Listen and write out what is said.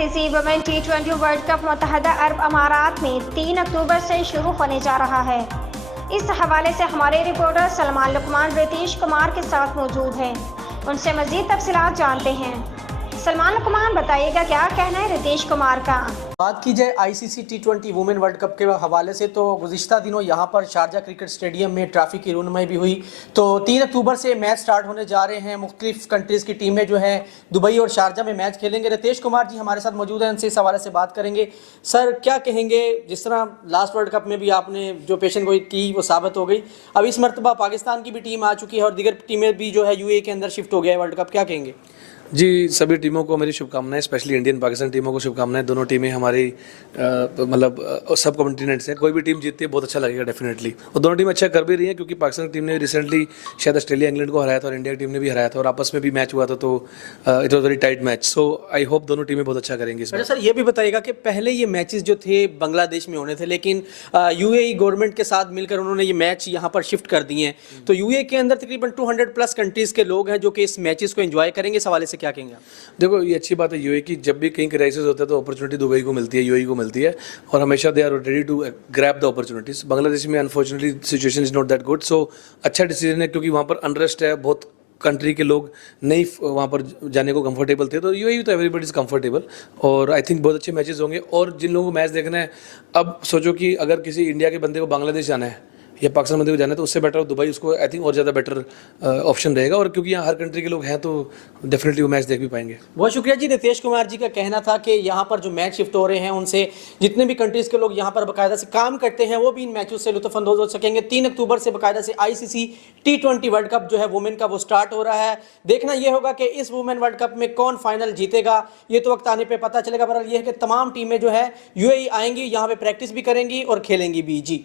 ICC women T20 world cup मुत्तहदा अरब अमारात में 3 अक्टूबर से शुरू होने जा रहा है। इस हवाले से हमारे रिपोर्टर सलमान लुकमान रितेश कुमार के साथ मौजूद हैं। उनसे मजीद तफसीलात जानते हैं। सलमान लुकमान, बताइएगा क्या कहना है रितेश कुमार का। बात की जाए ICC T20 women world cup के हवाले से तो गुज़िश्ता दिनों यहाँ पर शारजा क्रिकेट स्टेडियम में ट्रैफिक की रूनुमाई भी हुई। तो 3 अक्टूबर से मैच स्टार्ट होने जा रहे हैं। मुख्तलिफ कंट्रीज़ की टीमें जो हैं दुबई और शारजा में मैच खेलेंगे। रितेश कुमार जी हमारे साथ मौजूद हैं, उनसे इस हवाले से बात करेंगे। सर, क्या कहेंगे, जिस तरह लास्ट वर्ल्ड कप में भी आपने जो पेशन गोई की वो साबित हो गई, अब इस मरतबा पाकिस्तान की भी टीम आ चुकी है और दीगर टीमें भी जो है यूएई के अंदर शिफ्ट हो गया है वर्ल्ड कप, क्या कहेंगे? जी, सभी टीमों को मेरी शुभकामनाएं, स्पेशली इंडियन पाकिस्तान टीमों को शुभकामनाएं। दोनों टीमें हमारी सब कॉन्टिनेंट से, कोई भी टीम जीतती है बहुत अच्छा लगेगा डेफिनेटली। और दोनों टीम अच्छा कर भी रही हैं क्योंकि पाकिस्तान टीम ने रिसेंटली शायद ऑस्ट्रेलिया इंग्लैंड को हराया था और इंडिया की टीम ने भी हराया था और आपस में भी मैच हुआ था, तो it was very tight match. So I hope दोनों टीमें बहुत अच्छा करेंगी इसमें। अच्छा सर, ये भी बताइएगा कि पहले ये मैचेस जो थे बांग्लादेश में होने थे, लेकिन यूएई गवर्नमेंट के साथ मिलकर उन्होंने ये मैच यहाँ पर शिफ्ट कर दिए हैं। तो यूएई के अंदर तकरीबन 200+ कंट्रीज़ के लोग हैं जो कि इस मैचेस को एंजॉय करेंगे। इस हवाले से क्या कहेंगे आप? देखो, ये अच्छी बात है यूएई की। जब भी कहीं क्राइसिस होता है तो अपॉर्चुनिटी दुबई को मिलती है, यूएई को मिलती है और हमेशा they are ready to grab the opportunities. Bangladesh में unfortunately situation is not that good, so अच्छा डिसीजन है क्योंकि वहाँ पर अनरेस्ट है, बहुत कंट्री के लोग नहीं वहाँ पर जाने को कंफर्टेबल थे। तो यूएई तो एवरीबडी इज़ कंफर्टेबल और आई थिंक बहुत अच्छे मैचेस होंगे। और जिन लोगों को मैच देखना है, अब सोचो कि अगर किसी इंडिया के बंदे को बांग्लादेश जाना है या पाकिस्तान बंदे को जाना है तो उससे बेटर दुबई उसको आई थिंक और ज़्यादा बेटर ऑप्शन रहेगा। और क्योंकि यहाँ हर कंट्री के लोग हैं तो डेफिनेटली वो मैच देख भी पाएंगे। बहुत शुक्रिया जी। रितेश कुमार जी का कहना था कि यहाँ पर जो मैच शिफ्ट हो रहे हैं उनसे जितने भी कंट्रीज़ के लोग यहाँ पर बाकायदा से काम करते हैं वो भी इन मैचों से लुत्फ़अंदोज़ हो सकेंगे। 3 अक्टूबर से बाकायदा से आईसीसी T20 वर्ल्ड कप जो है वुमेन का वो स्टार्ट हो रहा है। देखना ये होगा कि इस वुमेन वर्ल्ड कप में कौन फाइनल जीतेगा, ये तो वक्त आने पर पता चलेगा। बहरहाल ये है कि तमाम टीमें जो है यूएई आएंगी, यहाँ पर प्रैक्टिस भी करेंगी और खेलेंगी भी। जी।